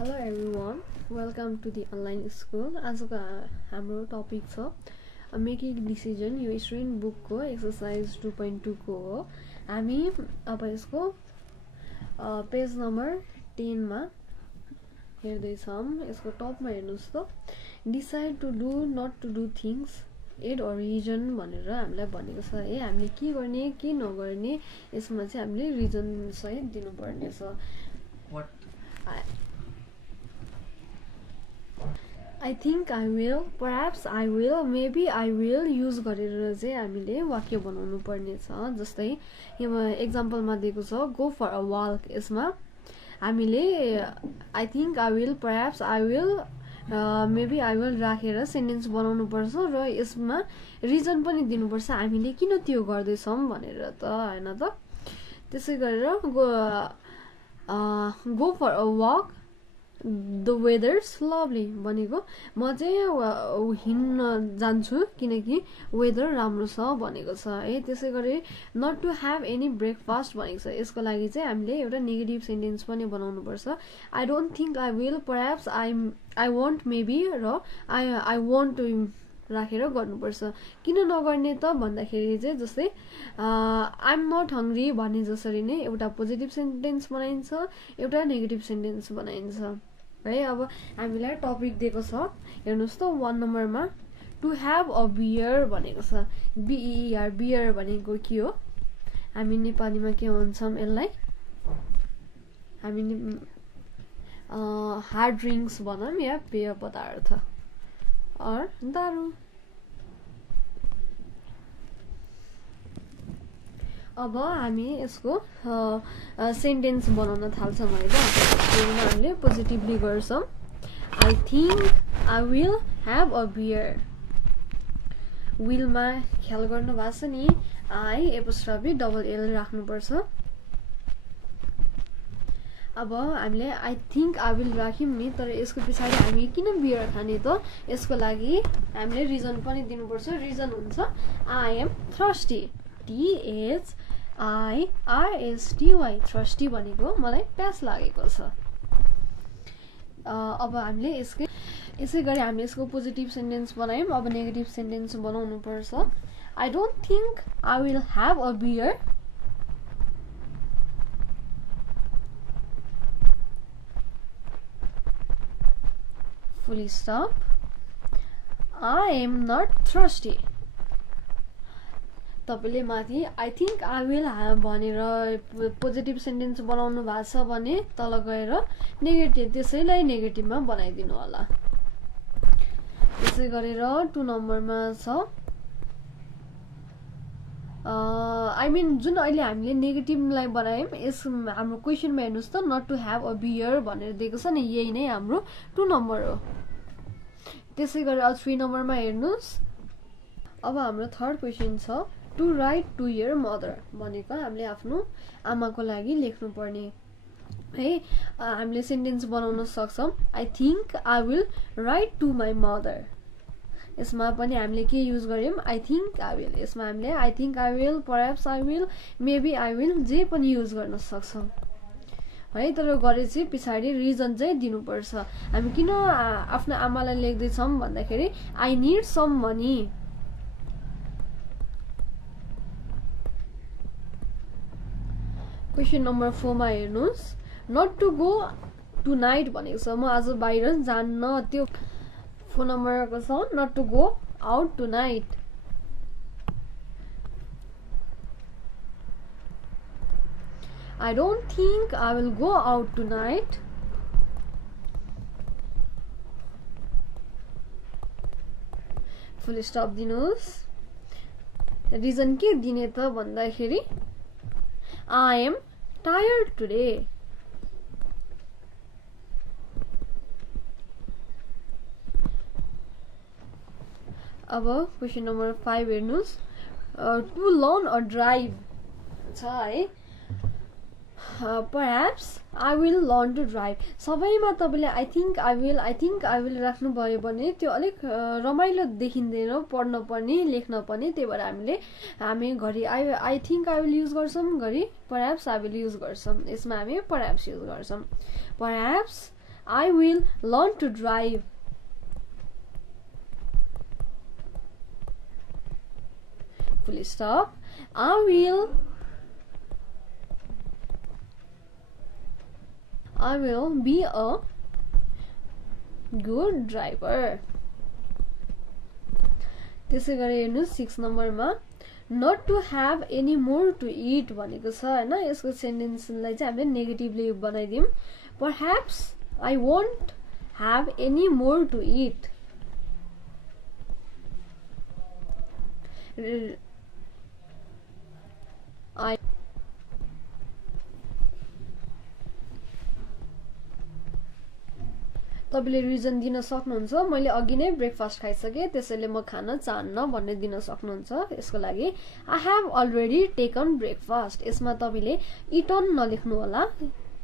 Hello everyone, welcome to the online school. आजको हाम्रो topic छ मेकिङ डिसिजन यो स्टुडेन्ट बुकको एक्सरसाइज 2.2 को हो। हामी अब यसको पेज नम्बर 10 मा हेर्दै छौं। यसको टपमा हेर्नुस् त decide to do not to do things add a reason भनेर हामीलाई भनेको छ है। हामीले के गर्ने के नगर्ने यसमा चाहिँ हामीले रिजन सहित दिनुपर्ने छ। I think I will, perhaps I will, maybe I will use गरेर चाहिँ हामीले वाक्य बनाउनु पर्ने छ। जस्तै यहाँ एक्जाम्पलमा दिएको छ गो फर अ वाक। यसमा हामीले I think I will, perhaps I will, maybe I will राखेर सेन्टेन्स बनाउनु पर्छ र यसमा रिजन पनि दिनुपर्छ हामीले किन त्यो गर्दैछौं भनेर त हैन त। त्यसै गरेर go for a walk the weather's lovely भनेको म चाहिँ हिँड्न जान्छु किनकि वेदर राम्रो छ भनेको छ है। त्यसै गरी not to have any breakfast भनेको छ। यसको लागि चाहिँ हामीले एउटा नेगेटिभ सेन्टेन्स पनि बनाउनु पर्छ। I don't think I will, perhaps I want, maybe र आई वान्ट राखेर गर्नुपर्छ। किन नगर्ने त भन्दाखेरि चाहिँ जस्तै आई एम नट हङ्ग्री भने जसरी नै एउटा पोजिटिभ सेन्टेन्स बनाइन्छ, एउटा नेगेटिभ सेन्टेन्स बनाइन्छ है। अब हामीलाई टपिक दिएको छ हेर्नुस् त 1 नम्बरमा टु ह्याभ अ बियर भनेको छ। बीईआर बियर भनेको के हो? हामी नेपालीमा के भन्छौं यसलाई? हामी हार्ड ड्रिंक्स भनौं या पेय पदार्थ और दारू। अब हामी यसको सेन्टेन्स बनाउन थाल्छौं है त। यसमा हामीले पोजिटिभली गर्छौं। I think I will have a beer. विलमा ख्याल गर्नु भएको छ नि, आई एपोस्ट्रोफी डबल एल राख्नु पर्छ। अब हामीले आई थिंक आई विल राख्यौं नि, तर यसको पछाडी हामी किन बियर खाने त यसको लागि हामीले रिजन पनि दिनुपर्छ। रिजन हुन्छ I am thirsty, THIRSTY thirsty भनेको मलाई प्यास लागेको छ। अब हामीले यसै गरी हामीले यसको पोजिटिभ सेन्टेन्स बनायौं। अब नेगेटिभ सेन्टेन्स बनाउनु पर्छ। I don't think I will have a beer, full stop, I am not thirsty. तपाईले माथि आई थिंक आई विल भनेर पोजिटिभ सेन्टेन्स बनाउनु भएको छ भने तल गएर नेगेटिभ त्यसैलाई नेगेटिभमा बनाइदिनु होला। त्यसै गरेर 2 नम्बरमा छ आई मिन जुन अहिले हामीले नेगेटिभलाई बनायौं यस हाम्रो क्वेशनमा हेर्नुस् त not to have a beer भनेर दिएको छ नि, यही नै हाम्रो 2 नम्बर हो। त्यसै गरेर 3 नम्बरमा हेर्नुस्। अब हाम्रो थर्ड क्वेशन छ to write to your mother भनेको हामीले आफ्नो आमाको लागि लेख्नु पर्ने है। हामीले सेन्टेन्स बनाउन सक्छौं I think I will write to my mother. यसमा पनि हामीले के युज गर्यौं? I think I will. यसमा हामीले I think I will, perhaps I will, maybe I will जे पनि युज गर्न सक्छौं है। तर गरेपछि पछाडी रिजन चाहिँ दिनुपर्छ। हामी किन आफ्नो आमालाई लेख्दै छौं भन्दाखेरि I need some money. Question number 4 मा हेर्नुस्। Not to go tonight भनेको छ म आज बाहिर जान्न। त्यो 4 नम्बरको छ not to go out tonight. I don't think I will go out tonight. Full stop दिनुस्। रिजन के दिने त भन्दाखेरि I am tired today. अब क्वेशन नम्बर 5 हेर्नुस्। टु लर्न अ ड्राइभ छ है। perhaps I will learn to drive। सबैमा तपाईले आई थिंक आई विल राख्नु भयो भने त्यो अलिक रमाइलो देखिँदैन पढ्न पनि लेख्न पनि। त्यही भएर हामी घरि I think I will use गर्छौं, घरि perhaps I will युज गर्छौं। यसमा हामी perhaps युज गर्छौं। perhaps I will learn to drive. Full stop. I will be a good driver. त्यसै गरी हेर्नुस् 6 नम्बरमा not to have any more to eat भनेको छ हैन यसको सेन्टेन्सलाई चाहिँ हामीले नेगेटिभली बनाइदियौं perhaps I won't have any more to eat. तपाईले रिजन दिन सक्नुहुन्छ मैले अघि नै ब्रेकफास्ट खाइसके त्यसैले म खान चाहन्न भन्ने दिन सक्नुहुन्छ यसको लागि I have already taken breakfast यसमा तपाईले eaten नलेख्नु होला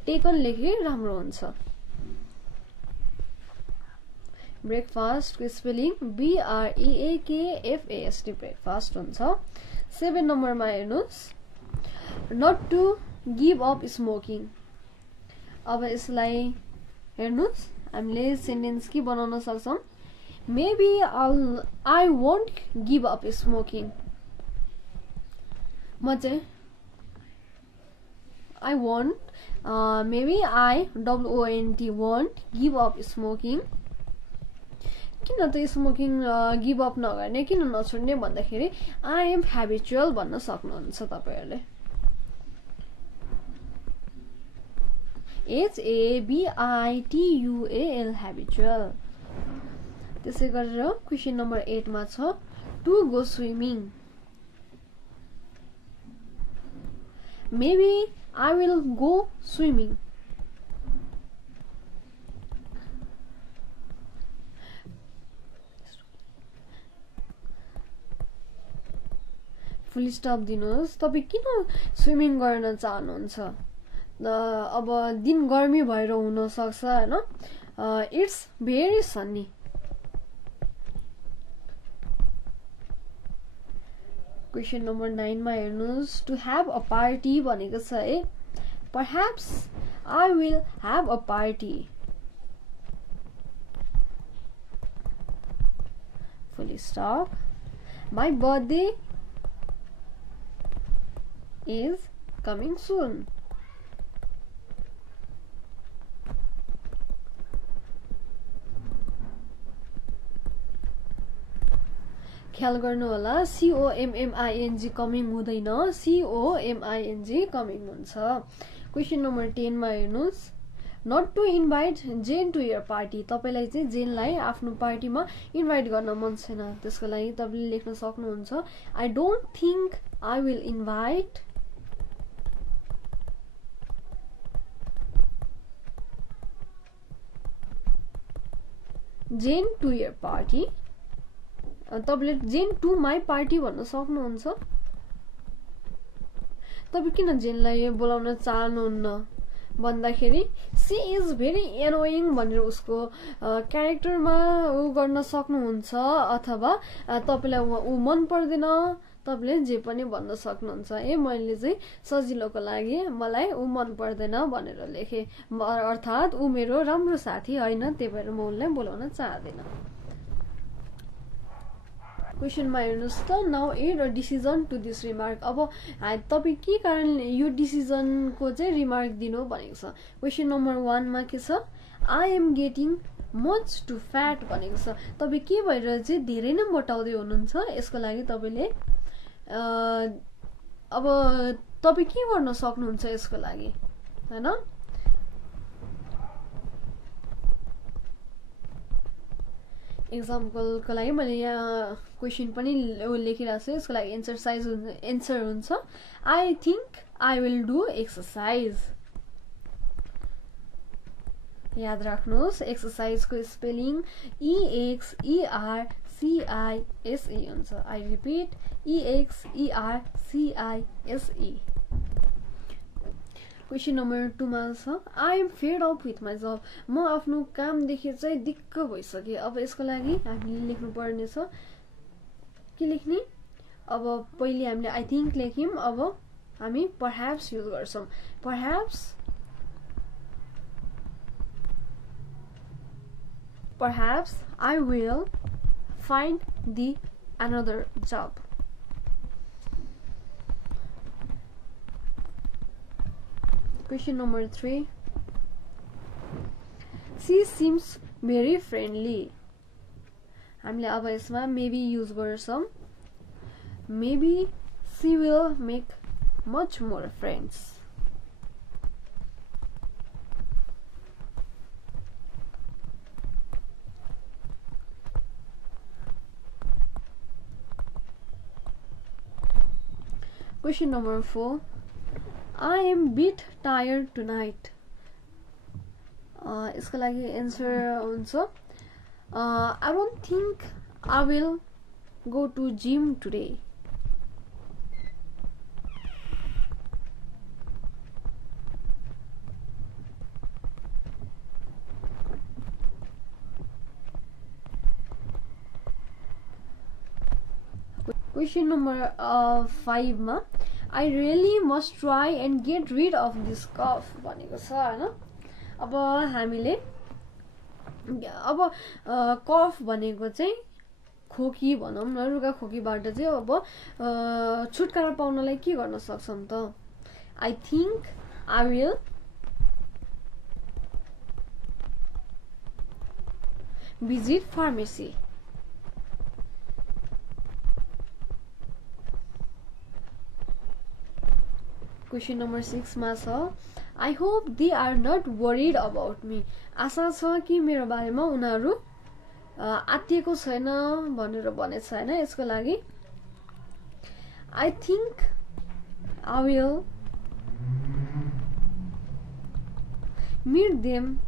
taken लेखे राम्रो हुन्छ ब्रेकफास्ट को स्पेलिङ BREAKFAST ब्रेकफास्ट हुन्छ 7 नम्बरमा हेर्नुस् not to give up smoking अब यसलाई हेर्नुस् हामीले सेन्टेन्स के बनाउन सक्छौं maybe I won't give up smoking म चाहिँ I won't maybe I won't give up smoking किन त स्मोकिङ गिभ अप नगर्ने किन नछोड्ने भन्दाखेरि I am habitual भन्न सक्नुहुन्छ तपाईहरुले HABITUAL habitual त्यसै गरेर क्वेशन नम्बर 8 मा छ to go swimming maybe I will go swimming full stop दिनुहोस् तपाई किन स्विमिङ गर्न चाहनुहुन्छ अब दिन गर्मी भएर हुन सक्छ हैन it's very Sunny question number 9 मा हेर्नुस् टु हैव अ पार्टी भनेको छ है perhaps I will have a party full stop my birthday is coming soon ख्याल गर्नु होला COMMING कमिङ हुँदैन COMING कमिङ हुन्छ क्वेशन नम्बर 10 मा हेर्नुस् not to invite Jane to your party तपाईलाई चाहिँ जेनलाई आफ्नो पार्टीमा इन्भाइट गर्न मन छैन त्यसको लागि तपाईले लेख्न सक्नुहुन्छ I don't think I will invite Jane to your party तपाईले Jane to my party भन्न सक्नुहुन्छ तपाई किन जेनलाई बोलाउन चाहनुहुन्न भन्दाखेरि she is very annoying भनेर उसको क्यारेक्टरमा उ गर्न सक्नुहुन्छ अथवा तपाईलाई उ मन पर्दैन तपाईले जे पनि भन्न सक्नुहुन्छ ए मैले चाहिँ सजिलोको लागि मलाई उ मन पर्दैन भनेर लेखे अर्थात उ मेरो राम्रो साथी हैन त्यही भएर म उनलाई बोलाउन चाहदिन क्वेशन मा हेर्नुस् त now add a decision to this remark अब तपाई के कारण यो डिसिजन को चाहिँ रिमार्क दिनु भनेको छ क्वेशन नम्बर 1 मा के छ I am getting much too fat भनेको छ तपाई के भएर चाहिँ धेरै नै मोटाउँदै हुनुहुन्छ यसको लागि तपाईले अब तपाई के गर्न सक्नुहुन्छ यसको लागि हैन एक्जाम्पल को लागि मैले यहाँ क्वेशन पनि लेखिरहेको छु यसको लागि एन्सर हुन्छ I think I will do exercise याद राख्नुहोस् एक्सरसाइज को स्पेलिङ EXERCISE हुन्छ I repeat EXERCISE question number 2 मा छ I am fed up with my job म आफ्नो काम देखि चाहिँ दिक्क भइसके अब यसको लागि हामीले लेख्नु पर्ने छ के लेख्ने अब पहिले हामीले I think लेख्यौं अब हामी perhaps युज गर्छौं perhaps perhaps I will find the another job. Question number 3. She seems very friendly. हामीले अब यसमा maybe use गर्छौं. Maybe she will make much more friends. Question number 4. I am bit tired tonight. यसको लागि answer हुन्छ I don't think I will go to gym today. Question number 5 मा I really must try and get rid of this cough भनेको छ हैन. अब हामीले अब कफ भनेको चाहिँ खोकी भनौं न, रुगा खोकीबाट चाहिँ अब छुटकारा पाउनलाई के गर्न सक्छौं त? I think I will visit pharmacy. Question number 6 मा छ I hope they are not worried about me. आशा छ कि मेरो बारेमा उनीहरु आत्तिएको छैन भनेर भनेछ हैन. यसको लागि I think I will meet them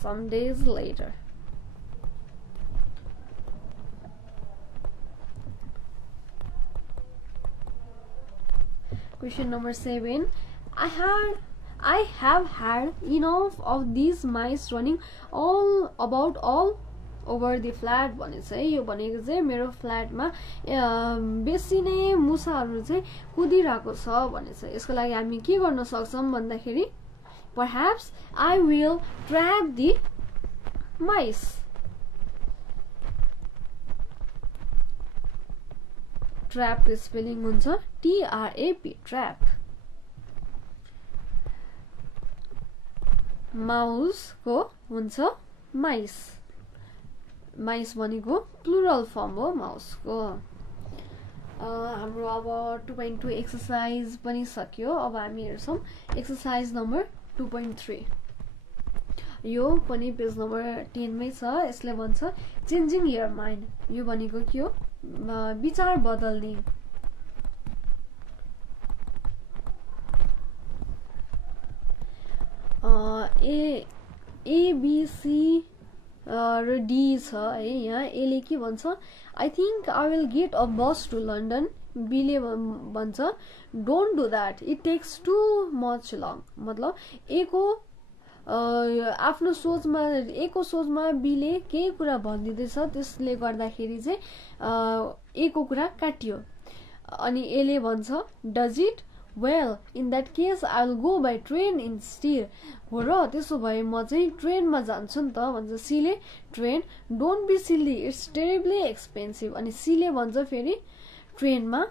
some days later. Question number 7. I have had enough of these mice running all over the flat भनेछ है. यो भनेको चाहिँ मेरो फ्ल्याटमा बेसी नै मुसाहरु चाहिँ कुदिरहेको छ भनेछ. यसको लागि हामी के गर्न सक्छौं भन्दाखेरि perhaps I will trap the mice. Trap को स्पेलिङ हुन्छ TRAP, trap. Mouse को हुन्छ mice. Mice भनेको plural form हो mouse को. हाम्रो अब 2.2 एक्सरसाइज पनि सकियो. अब हामी हेर्छौं एक्सरसाइज नम्बर 2.3. यो पनि पेज नम्बर 10 मै छ. यसले भन्छ चेन्जिङ योर माइन्ड. यो भनेको के हो? विचार बदल्ने. A B C र D छ है. यहाँ A ले के भन्छ I think I will get a bus to London. B ले भन्छ don't do that, it takes too much long. मतलब A को आफ्नो सोचमा A को सोचमा B ले केही कुरा भन्दिदैछ, त्यसले गर्दाखेरि चाहिँ A को कुरा काटियो. अनि A ले भन्छ does it? Well, in that case I'll go by train instead. हो र त्यसो भए म चाहिँ ट्रेनमा जान्छु नि त भन्छ C ले. Train don't be silly, it's terribly expensive. अनि C ले भन्छ फेरि ट्रेनमा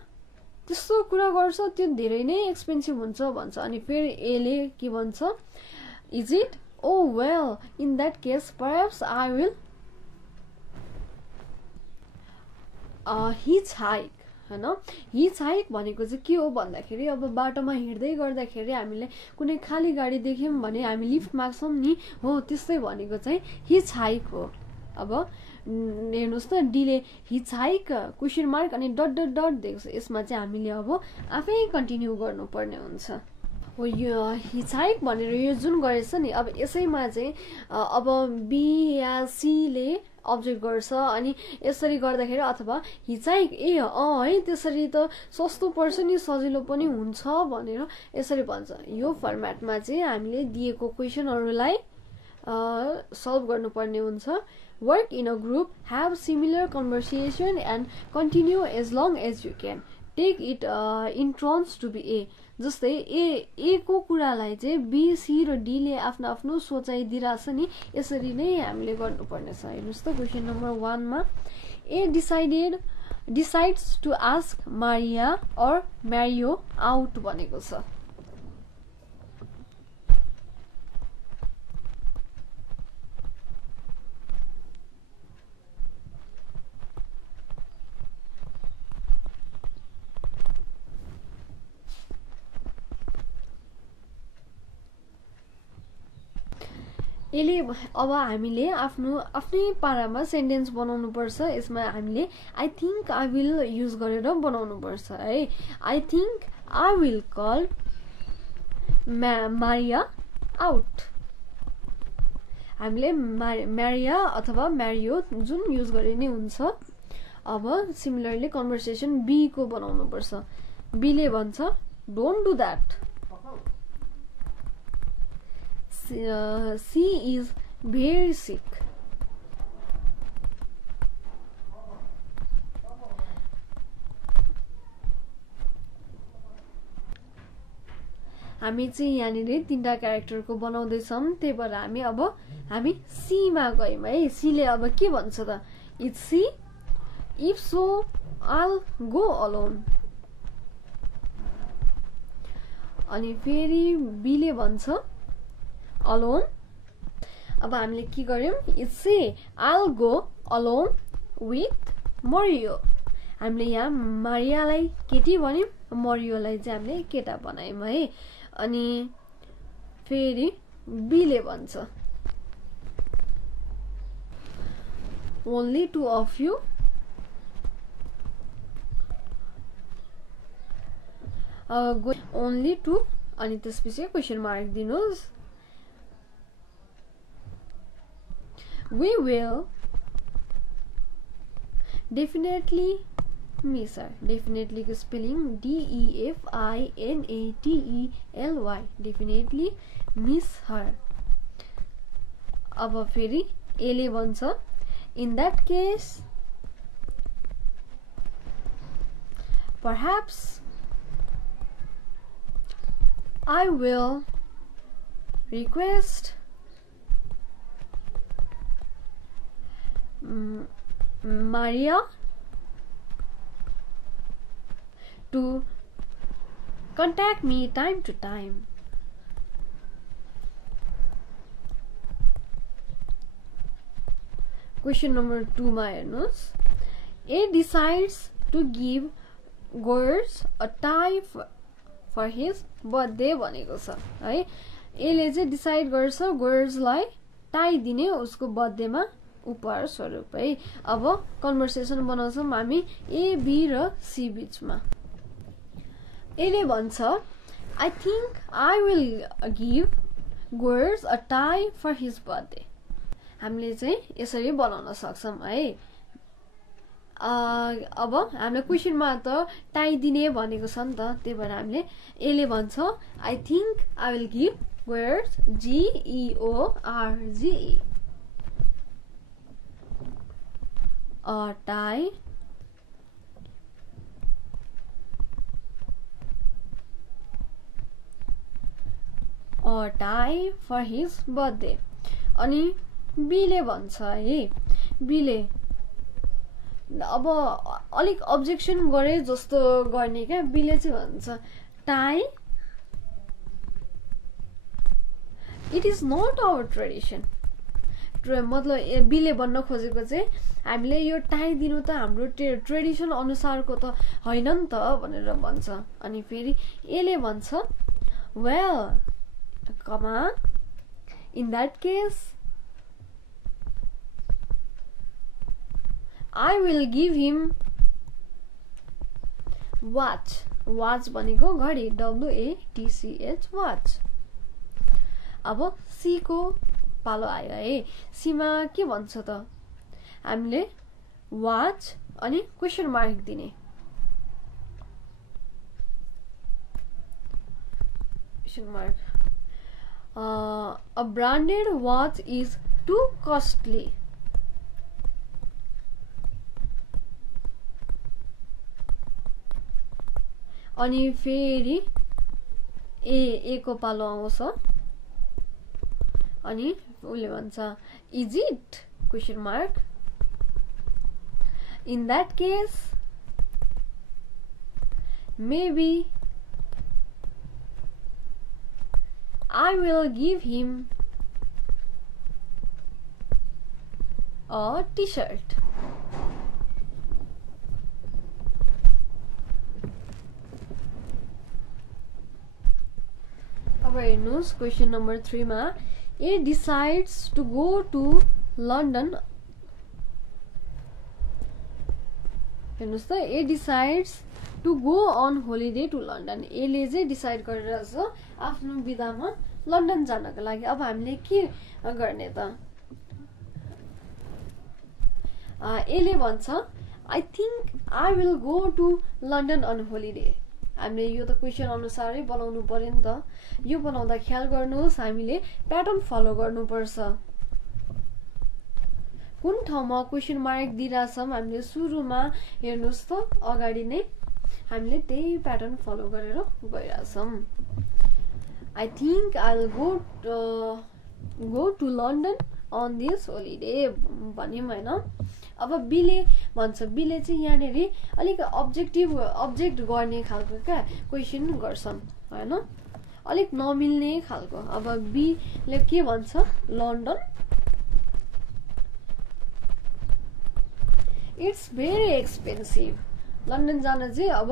त्यस्तो कुरा गर्छ त्यो धेरै नै एक्सपेन्सिभ हुन्छ भन्छ. अनि फेरि A ले के भन्छ is it? Oh well, in that case perhaps I will hitchhike. हैन. हिचहाइक भनेको चाहिँ के हो भन्दाखेरि अब बाटोमा हिँड्दै गर्दाखेरि हामीले कुनै खाली गाडी देख्यौं भने हामी लिफ्ट माग्छौं नि, हो त्यस्तै भनेको चाहिँ हिचहाइक हो. अब हेर्नुस् त डी ले हिचहाइक क्वेशन मार्क अनि डट डट डट दिएको छ. यसमा चाहिँ हामीले अब आफै कन्टिन्यू गर्नुपर्ने हुन्छ. हो यो हिचहाइक भनेर यो जुन गरेछ नि, अब यसैमा चाहिँ अब बी या सी ले अब्जेक्ट गर्छ अनि यसरी गर्दाखेरि अथवा हिचहाइक है त्यसरी त सस्तो पर्छ नि, सजिलो पनि हुन्छ भनेर यसरी भन्छ. यो फर्मेटमा चाहिँ हामीले दिएको क्वेशनहरुलाई सल्भ गर्नुपर्ने हुन्छ. Work in a group, have similar conversation and continue as long as you can. Take it in turns to be A. जस्तै ए को कुरालाई चाहिँ बी सी र डी ले आफ्नो आफ्नो सोचाइ दिइरहेछ नि, यसरी नै हामीले गर्नुपर्ने छ। हेर्नुहोस् त क्वेसन नम्बर 1 मा A decides to ask Maria or Mario out भनेको छ। यसले अब हामीले आफ्नै पारामा सेन्टेन्स बनाउनु पर्छ। यसमा हामीले I think I will use गरेर बनाउनु पर्छ है। I think I will call Maria out. हामीले मारिया अथवा म्यारियो जुन युज गरे नै हुन्छ। अब सिमिलरली कन्भर्सेसन बी को बनाउनु पर्छ। बी ले भन्छ don't do that, she is very sick। हामी चाहिँ यहाँनिर 3टा क्यारेक्टरको बनाउँदैछौँ, त्यही भएर हामी सी मा गयौँ है। सी ले अब के भन्छ त, it's C, if so I'll go alone. अनि फेरि बी ले भन्छ अलोन। अब हामीले के गर्यौं, it's see I'll go alone with Mario. हामीले यहाँ मारियालाई केटी भन्यौं, मरियोलाई चाहिँ हामीले केटा बनायौं है। अनि फेरि बी ले भन्छ only two of you only two, अनि त्यसपछि क्वेसन मार्क दिनुहोस्। We will definitely miss her। definitely को spelling DEFINATELY, definitely miss her। अब फेरि ए ले भन्छ in that case perhaps I will request Maria to contact me time to time। Question number 2 मा हेर्नुहोस्, A decides to give girls a tie for his birthday भनेको छ है। एले चाहिँ डिसाइड गर्छ गर्ल्सलाई टाई दिने उसको बर्थडेमा उपहार स्वरूप है। अब कन्भर्सेसन बनाउँछौँ हामी ए बी र सी बीचमा। एले भन्छ I think I will give girls a tie for his birthday. हामीले चाहिँ यसरी बनाउन सक्छौं है। अब हामीले क्वेसनमा त टाई दिने भनेको छ नि त, त्यही भएर हामीले एले भन्छ I think I will give girls GEORGE a tie for his birthday। अनि बी ले भन्छ है, बी ले अब अलिक अब्जेक्सन गरे जस्तो गर्ने क्या। बी ले चाहिँ भन्छ tie it is not our tradition. मतलब बी ले भन्न खोजेको चाहिँ हामीले यो टाई दिनु त हाम्रो ट्रेडिसन अनुसारको त हैन नि त भनेर भन्छ। अनि फेरि ए ले भन्छ well comma in that case I will give him watch. Watch भनेको घडी, WATCH वाच। अब सी को पालो आयो है। सीमा के भन्छ त, हामीले वाच अनि क्वेसन मार्क दिने। Question mark a branded watch is two costly. अनि फेरि ए को पालो आउँछ अनि उले भन्छ is it question mark in that case maybe I will give him a t-shirt. अब हेर्नुस् क्वेशन नम्बर 3 मा A decides to go to London. हेर्नुस् त A decides to go on holiday to London. A ले चाहिँ decide गरिरहेछ आफ्नो बिदामा London जानको लागि. अब हामीले के गर्ने त A ले भन्छ I think I will go to London on holiday. हामीले यो त क्वेशन अनुसारै बनाउनु पर्यो नि त. यो बनाउँदा ख्याल गर्नुहोस् हामीले प्याटर्न फलो गर्नुपर्छ. कुन ठाउँमा क्वेशन मार्क दिइराछौं हामीले सुरुमा हेर्नुस् त अगाडि नै हामीले त्यही प्याटर्न फलो गरेर गइराछौं. I think I'll go to London on this holiday भन्यौं हैन. अब बी ले भन्छ बी ले चाहिँ यहाँनेरि अलिक अब्जेक्ट गर्ने खालको क्या क्वेशन गर्छौं हैन अलिक नमिल्ने खालको. अब बी ले के भन्छ London it's very expensive. London जान चाहिँ अब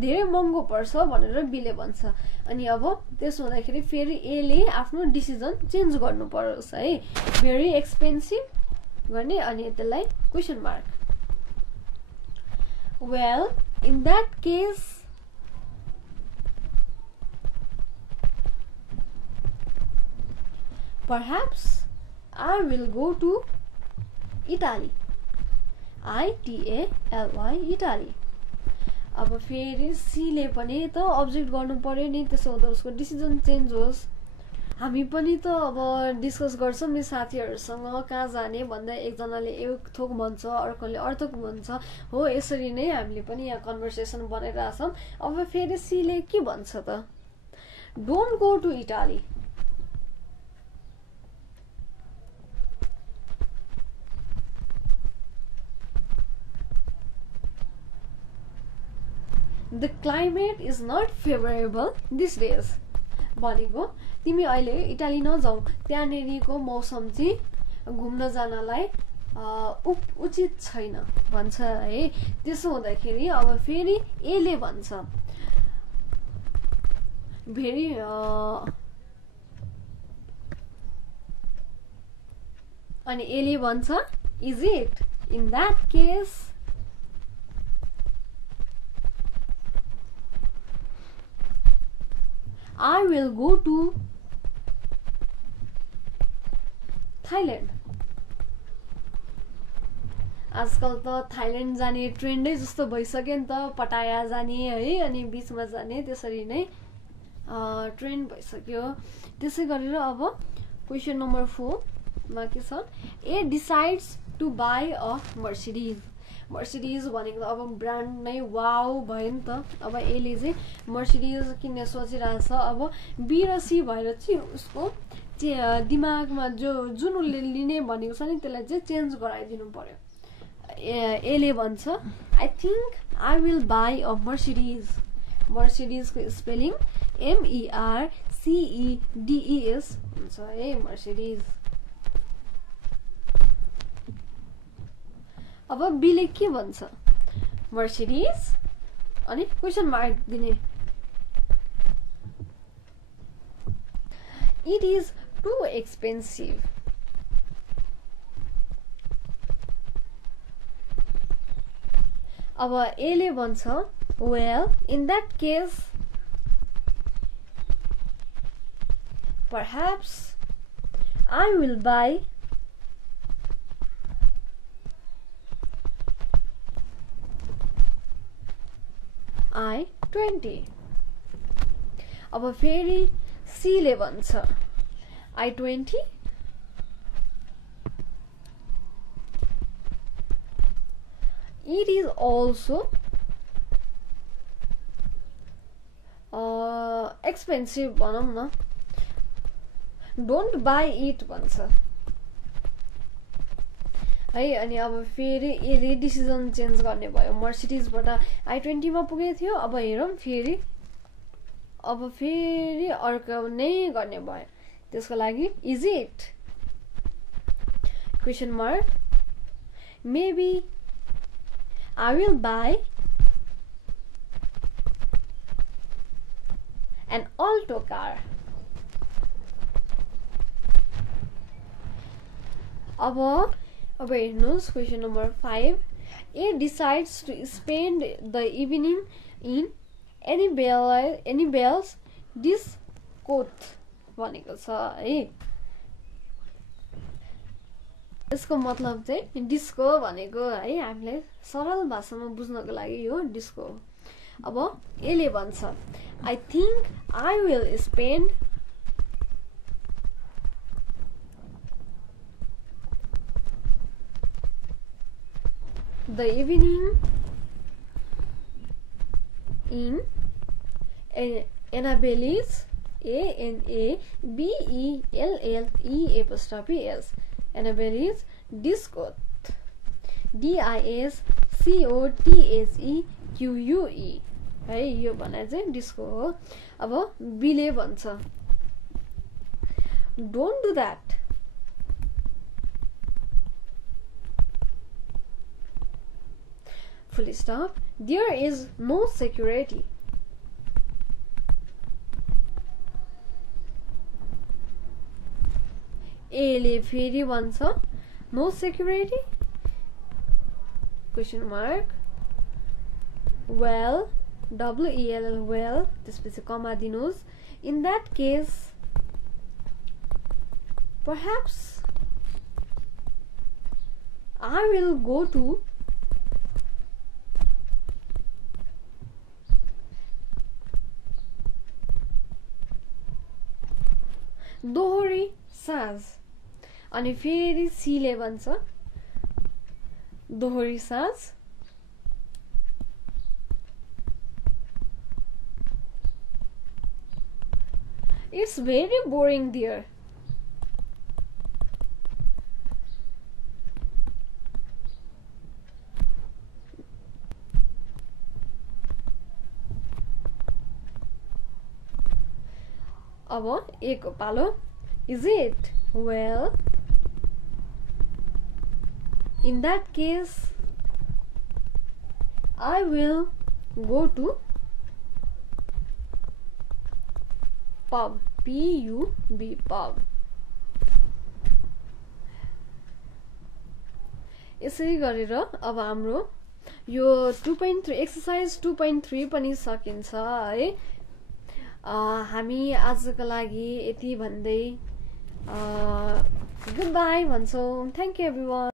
धेरै महँगो पर्छ भनेर बी ले भन्छ. अनि अब त्यसो हुँदाखेरि फेरि ए ले आफ्नो डिसिजन चेन्ज गर्नु पर्छ है. भेरी एक्सपेन्सिभ गर्ने अनि त्यसलाई question mark. Well in that case perhaps I will go to Italy. ITALY Italy. अब फेरि सी ले पनि त अब्जेक्ट गर्नु पर्यो नि. त्यसो हुँदा उसको डिसिजन चेन्ज होस्. हामी पनि त अब डिस्कस गर्छौं नि साथीहरुसँग कहाँ जाने भन्दा एकजनाले एक थोक भन्छ अर्कोले अर्को भन्छ हो. यसरी नै हामीले पनि यहाँ कन्भर्सेसन बनाइराछौं. अब फेरि सी ले के भन्छ त don't go to Italy. The climate is not favorable these days. भनेको तिमी अहिले इटाली नजाऊ त्यहाँनेरिको मौसम चाहिँ घुम्न जानलाई उचित छैन भन्छ है. त्यसो हुँदाखेरि अब फेरि ए ले भन्छ भेरी अनि ए ले भन्छ is it in that case I will go to Thailand. आजकल त थाइल्यान्ड जाने ट्रेन्डै जस्तो भइसक्यो नि त. पटाया जाने है अनि बीचमा जाने त्यसरी नै ट्रेन्ड भइसक्यो. त्यसै गरेर अब क्वेशन नम्बर 4 मा के छ A decides to buy a Mercedes. Mercedes भनेको अब ब्रान्ड नै वाउ भयो नि त. अब ए ले चाहिँ मर्सिडीज किन्ने सोचिरहेछ. अब बी र सी भएर चाहिँ उसको दिमागमा जुन उसले लिने भनेको छ नि त्यसलाई चाहिँ चेन्ज गराइदिनु पर्यो. ए ले भन्छ I think I will by a Mercedes. Mercedes को स्पेलिङ MERCEDES हुन्छ है मर्सिडीज. अब बी ले के भन्छ मर्सिडीज अनि क्वेशन मार्क दिने. It is to expensive. अब ए ले भन्छ well in that case perhaps I will buy I-20. अब फेरि सी ले भन्छ I-20 it is also expensive भनौँ न डोन्ट बाई इट भन्छ है अनि अब फेरि यसले डिसिजन चेन्ज गर्ने भयो मर्सिडिजबाट i20 मा पुगेको थियो अब हेरौँ अब फेरि अर्को नै गर्ने भयो त्यसको लागि is it question mark maybe I will buy an Alto car अब हेर्नुहोस् question number 5 A decides to spend the evening in Annabelle's discotheque भनेको छ है यसको मतलब चाहिँ डिस्को भनेको है हामीले सरल भाषामा बुझ्नको लागि यो डिस्को अब यसले भन्छ I think I will spend the evening in Annabelle's Annabelle's discotheque discotheque है यो भने चाहिँ डिस्को हो अब बीले भन्छ don't do that full stop there is no security एले फेरि भन्छ no security question mark well well well त्यसपछि कमा दिनुहोस् in that case perhaps I will go to दोहोरी साँझ अनि फेरि सीले भन्छ दोहोरी साँझ It's very boring there अब एक पालो is it well in that case I will go to pub P-U-B pub यसरी गरेर अब हाम्रो यो 2.3 एक्सरसाइज 2.3 पनि सकिन्छ है हामी आजको लागि यति भन्दै गुड बाई भन्छौं थ्यांक यू एभ्रीवन